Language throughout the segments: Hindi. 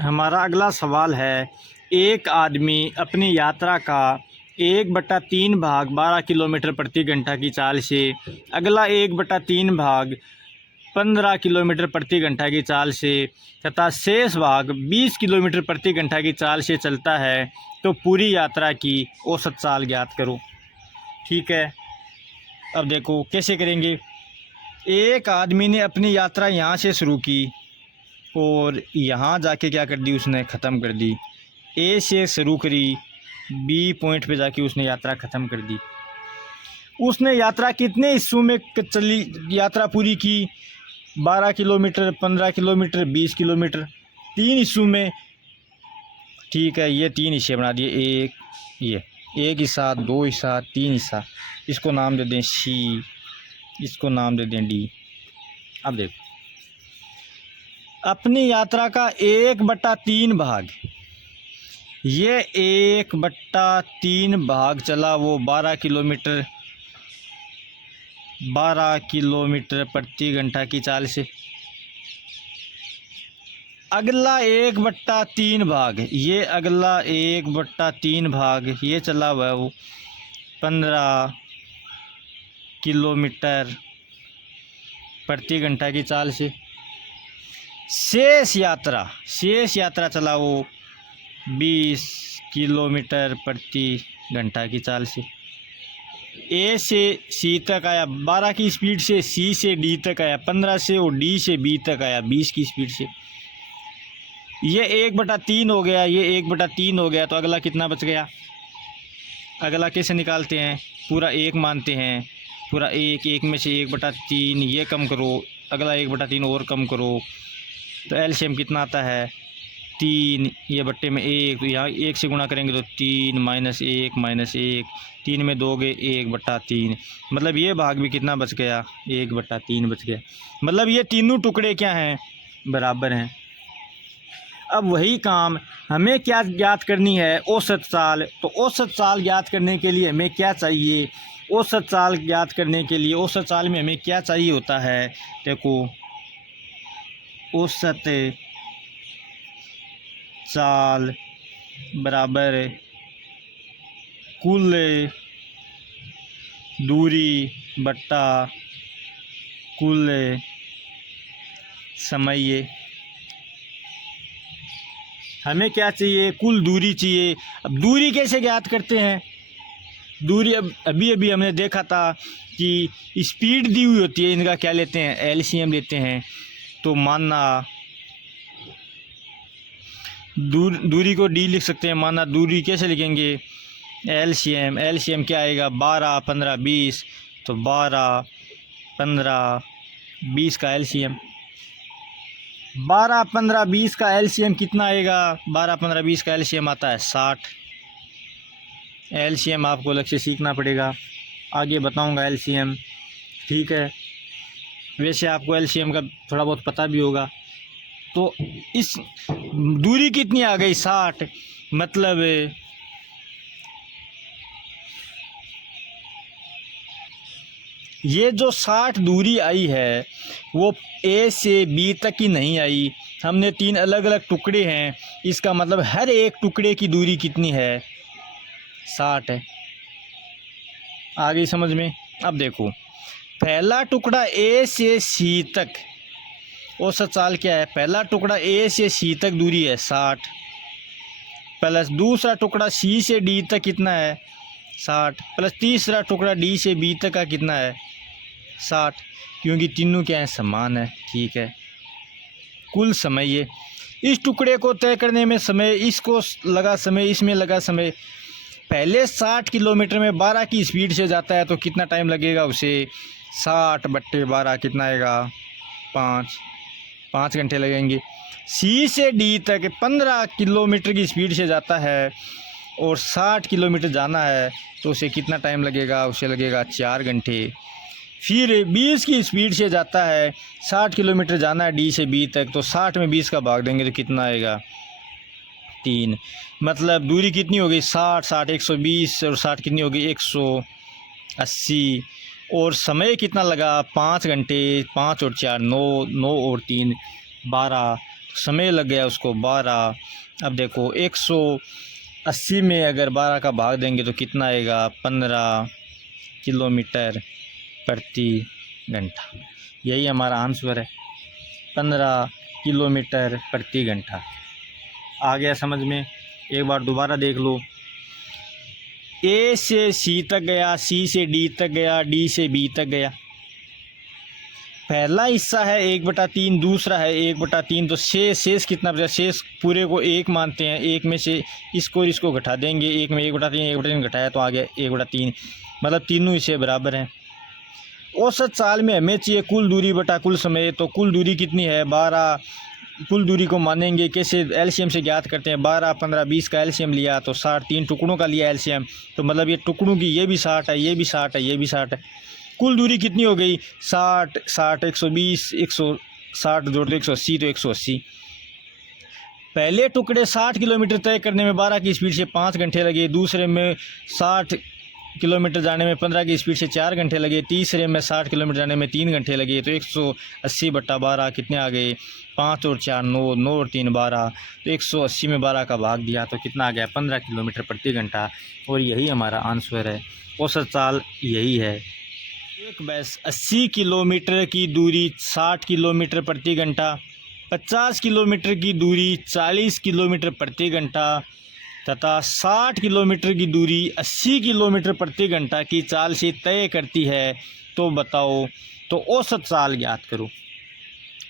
हमारा अगला सवाल है, एक आदमी अपनी यात्रा का 1/3 भाग 12 किलोमीटर प्रति घंटा की चाल से, अगला 1/3 भाग 15 किलोमीटर प्रति घंटा की चाल से तथा शेष भाग 20 किलोमीटर प्रति घंटा की चाल से चलता है, तो पूरी यात्रा की औसत चाल ज्ञात करो। ठीक है, अब देखो कैसे करेंगे। एक आदमी ने अपनी यात्रा यहाँ से शुरू की और यहाँ जाके क्या कर दी, उसने ख़त्म कर दी। ए से शुरू करी, बी पॉइंट पे जाके उसने यात्रा ख़त्म कर दी। उसने यात्रा कितने हिस्सों में चली, यात्रा पूरी की? 12 किलोमीटर, 15 किलोमीटर, 20 किलोमीटर, 3 हिस्सों में। ठीक है, ये 3 हिस्से बना दिए। ये एक हिस्सा, 2 हिस्सा, 3 हिस्सा। इसको नाम दे दें सी, इसको नाम दे दें डी। अब देखो, अपनी यात्रा का 1/3 भाग, ये 1/3 भाग चला वो 12 किलोमीटर प्रति घंटा की चाल से। अगला 1/3 भाग, ये अगला 1/3 भाग ये चला हुआ है वो 15 किलोमीटर प्रति घंटा की चाल से। शेष यात्रा चला वो 20 किलोमीटर प्रति घंटा की चाल से। ए से सी तक आया 12 की स्पीड से, सी से डी तक आया 15 से, और डी से बी तक आया 20 की स्पीड से। ये 1/3 हो गया, ये 1/3 हो गया, तो अगला कितना बच गया? अगला कैसे निकालते हैं? पूरा 1 मानते हैं, पूरा 1 में से 1/3 ये कम करो, अगला 1/3 और कम करो, तो एलसीएम कितना आता है? 3, ये बट्टे में 1, तो यहाँ 1 से गुणा करेंगे तो 3 -1 -1, 3 में 2 गए 1/3, मतलब ये भाग भी कितना बच गया? 1/3 बच गया। मतलब ये तीनों टुकड़े क्या हैं? बराबर हैं। अब वही काम हमें क्या ज्ञात करनी है? औसत चाल। तो औसत चाल ज्ञात करने के लिए हमें क्या चाहिए? औसत चाल ज्ञात करने के लिए औसत चाल में हमें क्या चाहिए होता है? देखो, औसत चाल बराबर कुल दूरी बट्टा कुल समय। हमें क्या चाहिए? कुल दूरी चाहिए। अब दूरी कैसे ज्ञात करते हैं? दूरी अभी अभी हमने देखा था कि स्पीड दी हुई होती है, इनका क्या लेते हैं? एलसीएम लेते हैं। तो माना दूरी को डी लिख सकते हैं। माना दूरी कैसे लिखेंगे? एलसीएम क्या आएगा? 12, 15, 20, तो 12, 15, 20 का एलसीएम, 12, 15, 20 का एलसीएम कितना आएगा? 12, 15, 20 का एलसीएम आता है 60। एलसीएम आपको अलग से सीखना पड़ेगा, आगे बताऊंगा एलसीएम। ठीक है, वैसे आपको एलसीएम का थोड़ा बहुत पता भी होगा। तो इस दूरी कितनी आ गई? 60। मतलब ये जो 60 दूरी आई है वो ए से बी तक ही नहीं आई, हमने 3 अलग अलग टुकड़े हैं, इसका मतलब हर एक टुकड़े की दूरी कितनी है? 60 है। आ गई समझ में? अब देखो, पहला टुकड़ा ए से सी तक, औसत चाल क्या है? पहला टुकड़ा ए से सी तक दूरी है 60, प्लस दूसरा टुकड़ा सी से डी तक कितना है? 60, प्लस तीसरा टुकड़ा डी से बी तक का कितना है? 60, क्योंकि तीनों क्या है? समान है। ठीक है, कुल समय ये इस टुकड़े को तय करने में समय, इसको लगा समय, इसमें लगा समय। पहले 60 किलोमीटर में 12 की स्पीड से जाता है, तो कितना टाइम लगेगा उसे? 60/12 कितना आएगा? 5 घंटे लगेंगे। सी से डी तक 15 किलोमीटर की स्पीड से जाता है और 60 किलोमीटर जाना है, तो उसे कितना टाइम लगेगा? उसे लगेगा 4 घंटे। फिर 20 की स्पीड से जाता है, 60 किलोमीटर जाना है डी से बी तक, तो 60 में 20 का भाग देंगे तो कितना आएगा? 3। मतलब दूरी कितनी हो गई? 60, 60, 120, और 60 कितनी हो गई? 180। और समय कितना लगा? 5 घंटे। 5 और 4 9, 9 और 3 12, समय लग गया उसको 12। अब देखो 180 में अगर 12 का भाग देंगे तो कितना आएगा, 15 किलोमीटर प्रति घंटा। यही हमारा आंसर है, 15 किलोमीटर प्रति घंटा। आ गया समझ में? एक बार दोबारा देख लो। ए से सी तक गया, सी से डी तक गया, डी से बी तक गया। पहला हिस्सा है 1/3, दूसरा है 1/3, तो शेष कितना बचा? शेष पूरे को 1 मानते हैं, 1 में से इसको और इसको घटा देंगे, 1 में 1/3 घटाया तो आ गया 1/3, मतलब तीनों हिस्से बराबर हैं। औसत साल में हमें चाहिए कुल दूरी बटा कुल समय, तो कुल दूरी कितनी है, 12। कुल दूरी को मानेंगे कैसे, एलसीएम से ज्ञात करते हैं। 12, 15, 20 का एलसीएम लिया तो 60, 3 टुकड़ों का लिया एलसीएम, तो मतलब ये टुकड़ों की ये भी 60 है, ये भी 60 है, ये भी 60 है। कुल दूरी कितनी हो गई, 60, 120, 160 जोड़ दो 180, तो 180। पहले टुकड़े 60 किलोमीटर तय करने में 12 की स्पीड से 5 घंटे लगे, दूसरे में 60 किलोमीटर जाने में 15 की स्पीड से 4 घंटे लगे, तीसरे में 60 किलोमीटर जाने में 3 घंटे लगे। तो 180/12 कितने आ गए, 5 और 4 9, 9 और 3 12, तो 180 में 12 का भाग दिया तो कितना आ गया, 15 किलोमीटर प्रति घंटा। और यही हमारा आंसर है, औसत साल यही है। एक बस 80 किलोमीटर की दूरी 60 किलोमीटर प्रति घंटा, 50 किलोमीटर की दूरी 40 किलोमीटर प्रति घंटा तथा 60 किलोमीटर की दूरी 80 किलोमीटर प्रति घंटा की चाल से तय करती है, तो बताओ, तो औसत चाल ज्ञात करो।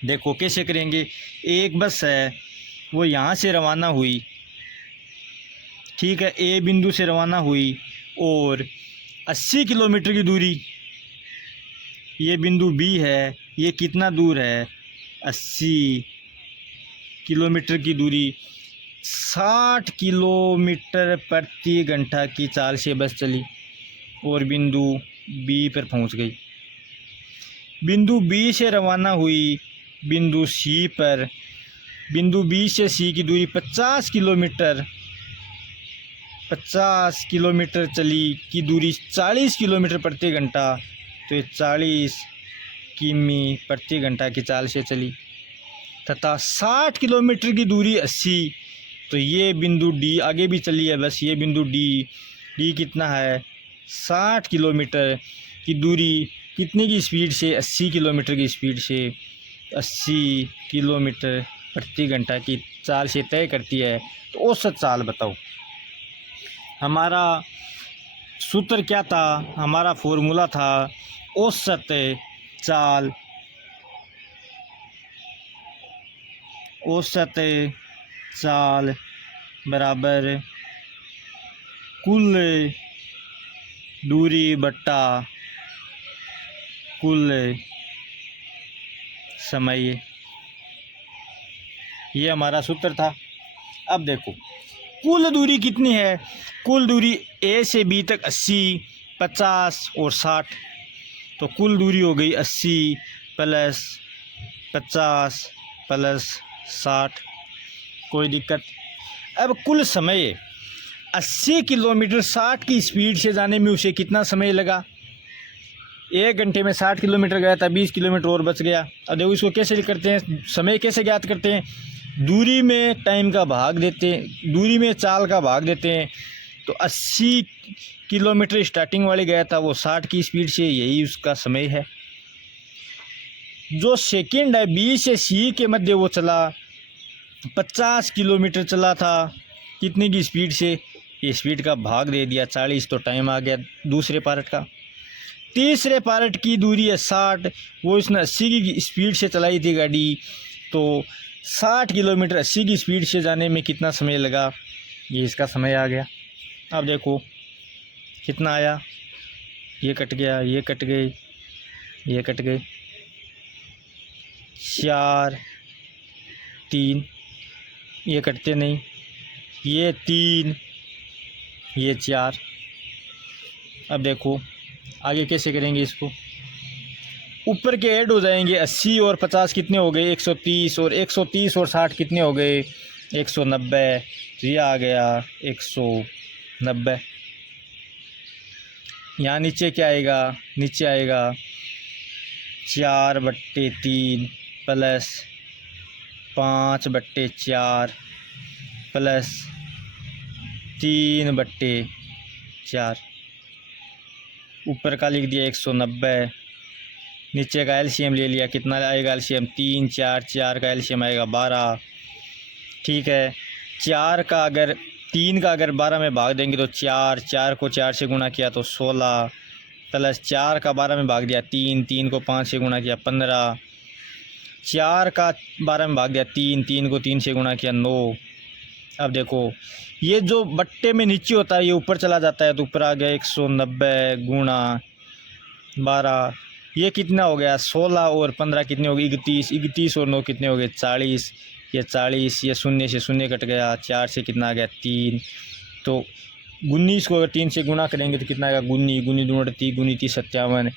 देखो कैसे करेंगे। एक बस है वो यहाँ से रवाना हुई, ठीक है, ए बिंदु से रवाना हुई और 80 किलोमीटर की दूरी, ये बिंदु बी है, ये कितना दूर है, 80 किलोमीटर की दूरी 60 किलोमीटर प्रति घंटा की चाल से बस चली और बिंदु बी पर पहुंच गई। बिंदु बी से रवाना हुई बिंदु सी पर, बिंदु बी से सी की दूरी 50 किलोमीटर चली की दूरी 40 किलोमीटर प्रति घंटा, तो ये 40 किमी प्रति घंटा की चाल से चली तथा 60 किलोमीटर की दूरी 80, तो ये बिंदु डी आगे भी चली है बस, ये बिंदु डी कितना है, 60 किलोमीटर की दूरी कितने की स्पीड से, 80 किलोमीटर की स्पीड से 80 किलोमीटर प्रति घंटा की चाल से तय करती है। तो औसत चाल बताओ। हमारा सूत्र क्या था, हमारा फॉर्मूला था औसत चाल, औसत चाल बराबर कुल दूरी बटा कुल समय, ये हमारा सूत्र था। अब देखो कुल दूरी कितनी है, कुल दूरी ए से बी तक 80, 50 और 60, तो कुल दूरी हो गई 80 प्लस 50 प्लस 60, कोई दिक्कत। अब कुल समय 80 किलोमीटर 60 की स्पीड से जाने में उसे कितना समय लगा, 1 घंटे में 60 किलोमीटर गया था, 20 किलोमीटर और बच गया। अब देखो इसको कैसे करते हैं, समय कैसे ज्ञात करते हैं, दूरी में टाइम का भाग देते हैं, दूरी में चाल का भाग देते हैं। तो 80 किलोमीटर स्टार्टिंग वाले गया था वो 60 की स्पीड से, यही उसका समय है। जो सेकंड है बी से सी के मध्य वो चला 50 किलोमीटर चला था, कितने की स्पीड से, ये स्पीड का भाग दे दिया 40, तो टाइम आ गया दूसरे पार्ट का। तीसरे पार्ट की दूरी है 60, वो इसने 80 की स्पीड से चलाई थी गाड़ी, तो 60 किलोमीटर 80 की स्पीड से जाने में कितना समय लगा, ये इसका समय आ गया। अब देखो कितना आया, ये कट गया, ये कट गए, ये कट गए, 4 3, ये कटते नहीं, ये 3, ये 4। अब देखो आगे कैसे करेंगे इसको, ऊपर के ऐड हो जाएंगे, 80 और 50 कितने हो गए, 130, और 130 और 60 कितने हो गए, 190, तो ये आ गया 190। यहाँ नीचे क्या आएगा, नीचे आएगा 4/3 प्लस 5/4 प्लस 3/4, ऊपर का लिख दिया 190, नीचे का एलसीएम ले लिया, कितना आएगा एलसीएम 3 4, 4 का एलसीएम आएगा 12। ठीक है, 4 का अगर 3 का अगर 12 में भाग देंगे तो 4, 4 को 4 से गुणा किया तो 16, प्लस 4 का 12 में भाग दिया 3, 3 को 5 से गुणा किया 15, 4 का 12 में भाग दिया 3, 3 को 3 से गुणा किया 9। अब देखो ये जो बट्टे में नीचे होता है ये ऊपर चला जाता है, तो ऊपर आ गया 190 गुणा 12, ये कितना हो गया 16 और 15 कितने हो गए 31, 31 और 9 कितने हो गए 40, ये 40, ये शून्य से शून्य कट गया, 4 से कितना आ गया 3, तो 19 को अगर 3 से गुणा करेंगे तो कितना आएगा 19, 19 दूनी 30, 19 30 57,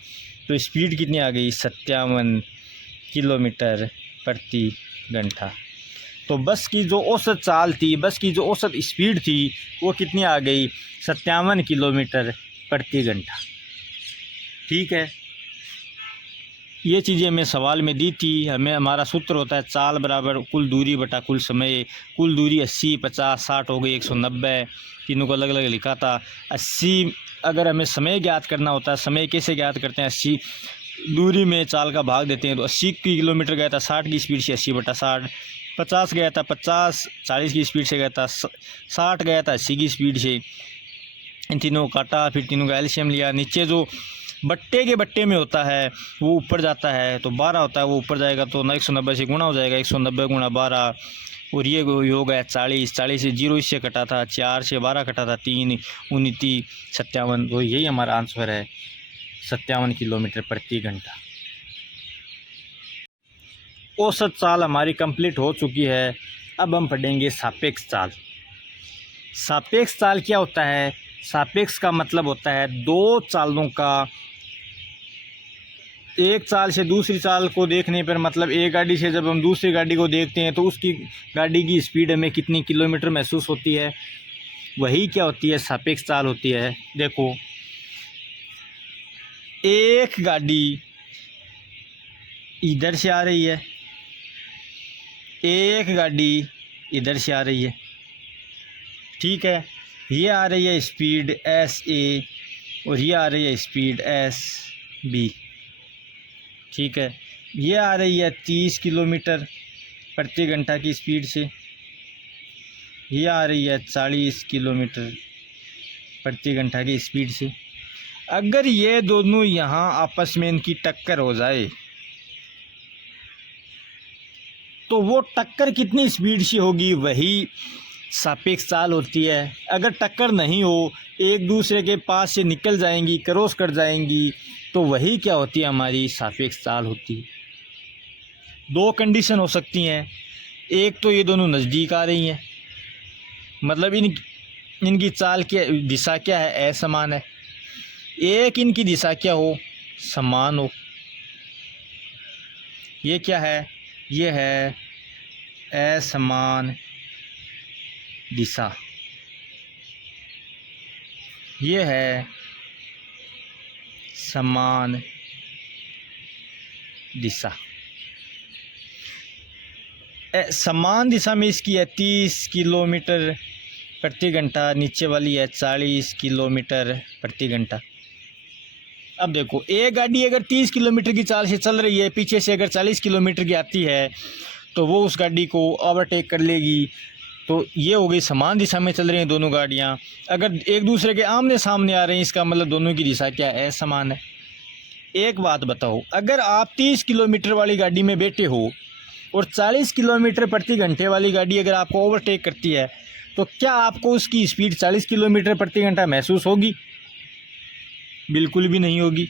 तो स्पीड कितनी आ गई 57 किलोमीटर प्रति घंटा। तो बस की जो औसत चाल थी, बस की जो औसत स्पीड थी वो कितनी आ गई 57 किलोमीटर प्रति घंटा। ठीक है, ये चीज़ें हमें सवाल में दी थी। हमें हमारा सूत्र होता है चाल बराबर कुल दूरी बटा कुल समय। कुल दूरी 80, 50, 60 हो गई 190, तीनों को अलग अलग लिखा था। 80 अगर हमें समय ज्ञात करना होता है, समय कैसे ज्ञात करते हैं 80 दूरी में चाल का भाग देते हैं, तो 80 किलोमीटर गया था 60 की स्पीड से 80/60, 50 गया था 50 40 की स्पीड से गया था, 60 गया था 80 की स्पीड से। इन तीनों को काटा, फिर तीनों का एलसीएम लिया। नीचे जो बट्टे के बट्टे में होता है वो ऊपर जाता है, तो 12 होता है, वो ऊपर जाएगा तो 190 से गुणा हो जाएगा, 190 गुणा 12, और ये हो गया 40, 40 से 0 इससे कटा था, 4 से 12 कटा था 3, 29, 57, तो यही हमारा आंसर है 57 किलोमीटर प्रति घंटा। औसत चाल हमारी कंप्लीट हो चुकी है। अब हम पढ़ेंगे सापेक्ष चाल। सापेक्ष चाल क्या होता है? सापेक्ष का मतलब होता है दो चालों का, एक चाल से दूसरी चाल को देखने पर, मतलब एक गाड़ी से जब हम दूसरी गाड़ी को देखते हैं तो उसकी गाड़ी की स्पीड हमें कितनी किलोमीटर महसूस होती है, वही क्या होती है सापेक्ष चाल होती है। देखो, एक गाड़ी इधर से आ रही है, एक गाड़ी इधर से आ रही है, ठीक है, ये आ रही है स्पीड एस ए और ये आ रही है स्पीड एस बी, ठीक है। ये आ रही है 30 किलोमीटर प्रति घंटा की स्पीड से, ये आ रही है 40 किलोमीटर प्रति घंटा की स्पीड से। अगर ये दोनों यहाँ आपस में इनकी टक्कर हो जाए तो वो टक्कर कितनी स्पीड से होगी, वही सापेक्ष चाल होती है। अगर टक्कर नहीं हो, एक दूसरे के पास से निकल जाएंगी, क्रॉस कर जाएंगी, तो वही क्या होती है हमारी सापेक्ष चाल होती है। दो कंडीशन हो सकती हैं, एक तो ये दोनों नज़दीक आ रही हैं, मतलब इनकी चाल की दिशा क्या है, असमान है। एक इनकी दिशा क्या हो, समान हो। ये क्या है, ये है असमान दिशा, ये है समान दिशा। समान दिशा में इसकी है 30 किलोमीटर प्रति घंटा, नीचे वाली है 40 किलोमीटर प्रति घंटा। अब देखो, एक गाड़ी अगर 30 किलोमीटर की चाल से चल रही है, पीछे से अगर 40 किलोमीटर की आती है तो वो उस गाड़ी को ओवरटेक कर लेगी। तो ये हो गई समान दिशा में चल रही हैं दोनों गाड़ियाँ। अगर एक दूसरे के आमने सामने आ रही हैं, इसका मतलब दोनों की दिशा क्या है, असमान है। एक बात बताओ, अगर आप 30 किलोमीटर वाली गाड़ी में बैठे हो और 40 किलोमीटर प्रति घंटे वाली गाड़ी अगर आपको ओवरटेक करती है, तो क्या आपको उसकी स्पीड 40 किलोमीटर प्रति घंटा महसूस होगी? बिल्कुल भी नहीं होगी,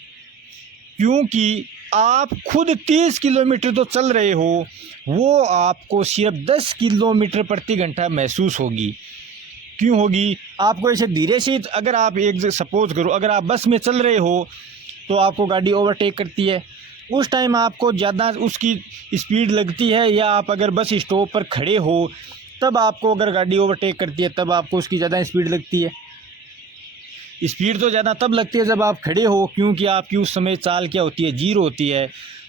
क्योंकि आप खुद 30 किलोमीटर तो चल रहे हो, वो आपको सिर्फ 10 किलोमीटर प्रति घंटा महसूस होगी। क्यों होगी? आपको ऐसे धीरे से, अगर आप एक सपोज करो, अगर आप बस में चल रहे हो तो आपको गाड़ी ओवरटेक करती है, उस टाइम आपको ज़्यादा उसकी स्पीड लगती है, या आप अगर बस स्टॉप पर खड़े हो तब आपको अगर गाड़ी ओवरटेक करती है तब आपको उसकी ज़्यादा स्पीड लगती है। स्पीड तो ज़्यादा तब लगती है जब आप खड़े हो, क्योंकि आपकी उस समय चाल क्या होती है, जीरो होती है।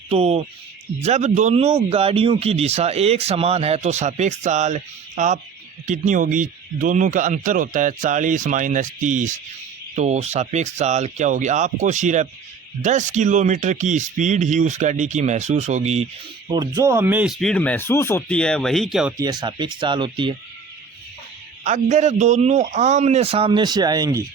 तो जब दोनों गाड़ियों की दिशा एक समान है तो सापेक्ष चाल आप कितनी होगी, दोनों का अंतर होता है 40 माइनस 30, तो सापेक्ष चाल क्या होगी, आपको सिर्फ 10 किलोमीटर की स्पीड ही उस गाड़ी की महसूस होगी, और जो हमें स्पीड महसूस होती है वही क्या होती है, सापेक्ष चाल होती है। अगर दोनों आमने सामने से आएंगी,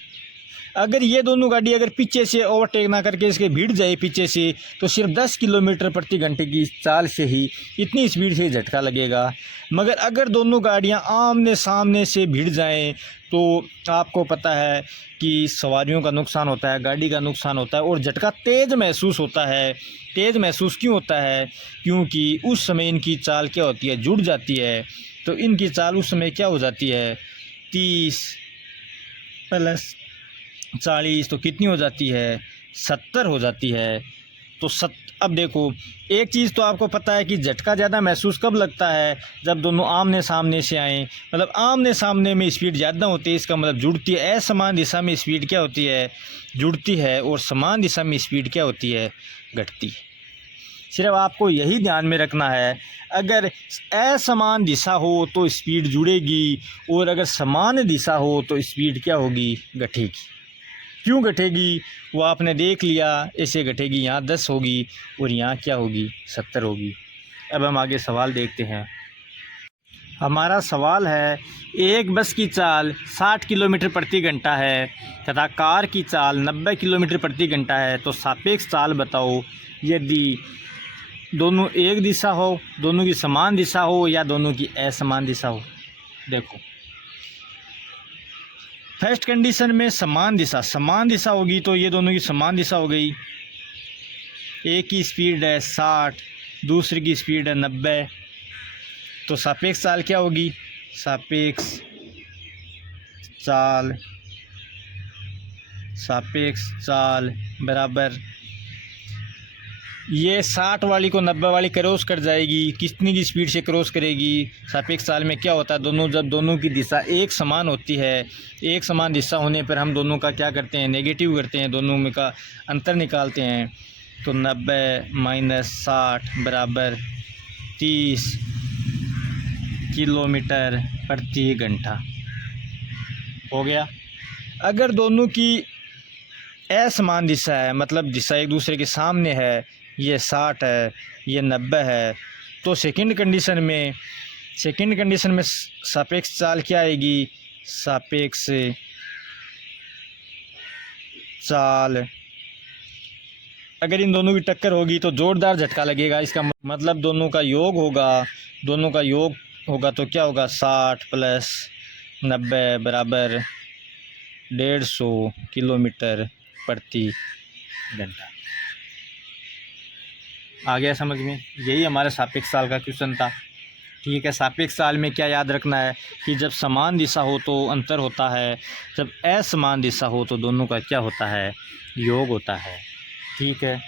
अगर ये दोनों गाड़ी अगर पीछे से ओवरटेक ना करके इसके भिड़ जाए पीछे से, तो सिर्फ 10 किलोमीटर प्रति घंटे की चाल से ही इतनी स्पीड से झटका लगेगा। मगर अगर दोनों गाड़ियां आमने सामने से भिड़ जाएं तो आपको पता है कि सवारियों का नुकसान होता है, गाड़ी का नुकसान होता है, और झटका तेज़ महसूस होता है। तेज़ महसूस क्यों होता है, क्योंकि उस समय इनकी चाल क्या होती है, जुड़ जाती है। तो इनकी चाल उस समय क्या हो जाती है, 30 प्लस 40 तो कितनी हो जाती है, 70 हो जाती है। तो अब देखो, एक चीज़ तो आपको पता है कि झटका ज़्यादा महसूस कब लगता है, जब दोनों आमने सामने से आएँ, मतलब आमने सामने में स्पीड ज़्यादा होती है, इसका मतलब जुड़ती है। असमान दिशा में स्पीड क्या होती है, जुड़ती है, और समान दिशा में स्पीड क्या होती है, घटती है। सिर्फ आपको यही ध्यान में रखना है, अगर असमान दिशा हो तो स्पीड जुड़ेगी, और अगर समान दिशा हो तो स्पीड क्या होगी, घटेगी। क्यों घटेगी वो आपने देख लिया, ऐसे घटेगी, यहाँ 10 होगी और यहाँ क्या होगी, 70 होगी। अब हम आगे सवाल देखते हैं। हमारा सवाल है, एक बस की चाल 60 किलोमीटर प्रति घंटा है तथा कार की चाल 90 किलोमीटर प्रति घंटा है, तो सापेक्ष चाल बताओ यदि दोनों एक दिशा हो, दोनों की समान दिशा हो, या दोनों की असमान दिशा हो। देखो, फर्स्ट कंडीशन में समान दिशा होगी, तो ये दोनों की समान दिशा हो गई। एक की स्पीड है 60, दूसरे की स्पीड है 90, तो सापेक्ष चाल क्या होगी, सापेक्ष चाल बराबर, ये 60 वाली को 90 वाली क्रॉस कर जाएगी, कितनी की स्पीड से क्रॉस करेगी। सापेक्ष चाल में क्या होता है, जब दोनों की दिशा एक समान होती है, एक समान दिशा होने पर हम दोनों का क्या करते हैं, नेगेटिव करते हैं, दोनों में का अंतर निकालते हैं। तो 90 माइनस 60 बराबर 30 किलोमीटर प्रति घंटा हो गया। अगर दोनों की असमान दिशा है, मतलब दिशा एक दूसरे के सामने है, ये 60 है, ये 90 है, तो सेकंड कंडीशन में सापेक्ष चाल क्या आएगी, सापेक्ष चाल, अगर इन दोनों की टक्कर होगी तो जोरदार झटका लगेगा। इसका मतलब दोनों का योग होगा तो क्या होगा, 60 प्लस 90 बराबर 150 किलोमीटर प्रति घंटा। आ गया समझ में, यही हमारे सापेक्ष चाल का क्वेश्चन था। ठीक है, सापेक्ष चाल में क्या याद रखना है कि जब समान दिशा हो तो अंतर होता है, जब असमान दिशा हो तो दोनों का क्या होता है, योग होता है। ठीक है।